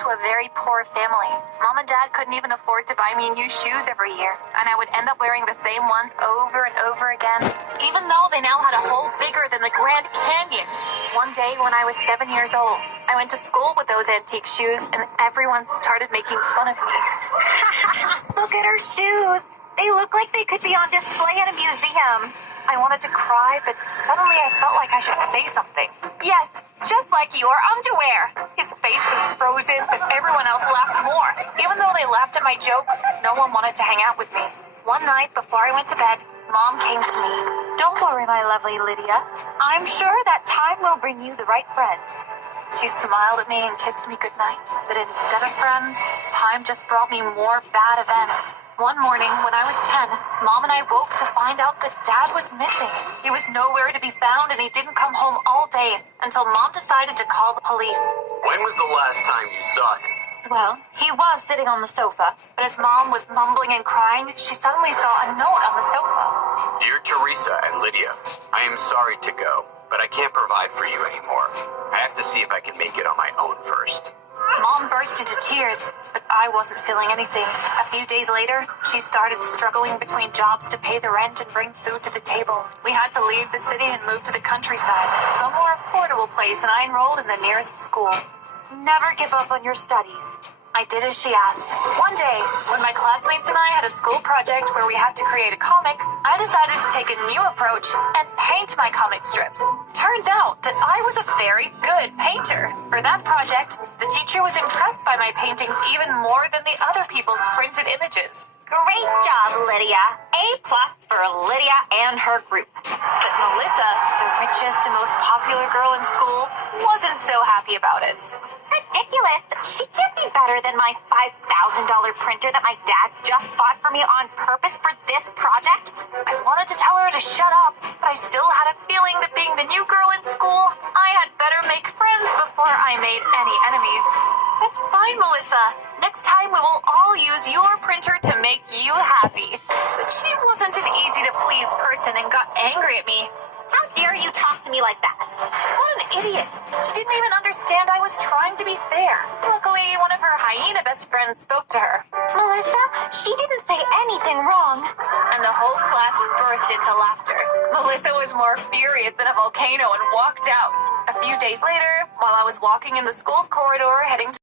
to a very poor family. Mom and Dad couldn't even afford to buy me new shoes every year, and I would end up wearing the same ones over and over again, even though they now had a hole bigger than the Grand Canyon. One day when I was 7 years old, I went to school with those antique shoes, and everyone started making fun of me. Look at her shoes! They look like they could be on display in a museum. I wanted to cry, but suddenly I felt like I should say something. Yes, just like your underwear. His face was frozen, but everyone else laughed more. Even though they laughed at my joke, no one wanted to hang out with me. One night, before I went to bed, Mom came to me. Don't worry, my lovely Lydia. I'm sure that time will bring you the right friends. She smiled at me and kissed me goodnight. But instead of friends, time just brought me more bad events. One morning, when I was 10, Mom and I woke to find out that Dad was missing. He was nowhere to be found, and he didn't come home all day until Mom decided to call the police. When was the last time you saw him? Well, he was sitting on the sofa, but as Mom was mumbling and crying, she suddenly saw a note on the sofa. Dear Teresa and Lydia, I am sorry to go, but I can't provide for you anymore. I have to see if I can make it on my own first. Mom burst into tears, but I wasn't feeling anything. A few days later, she started struggling between jobs to pay the rent and bring food to the table. We had to leave the city and move to the countryside, to a more affordable place, and I enrolled in the nearest school. Never give up on your studies. I did as she asked. One day, when my classmates and I had a school project where we had to create a comic, I decided to take a new approach and paint my comic strips. Turns out that I was a very good painter. For that project, the teacher was impressed by my paintings even more than the other people's printed images. Great job, Lydia. A+ for Lydia and her group. But Melissa, the richest and most popular girl in school, wasn't so happy about it. Ridiculous. She can't be better than my $5,000 printer that my dad just bought for me on purpose for this project. I wanted to tell her to shut up, but I still had a feeling that being the new girl in school, I had better make friends before I made any enemies. That's fine, Melissa. Next time we will all use your printer to make you happy. But she wasn't an easy-to-please person and got angry at me. How dare you talk to me like that? What an idiot. She didn't even understand I was trying to be fair. Luckily, one of her hyena best friends spoke to her. Melissa, she didn't say anything wrong. And the whole class burst into laughter. Melissa was more furious than a volcano and walked out. A few days later, while I was walking in the school's corridor heading to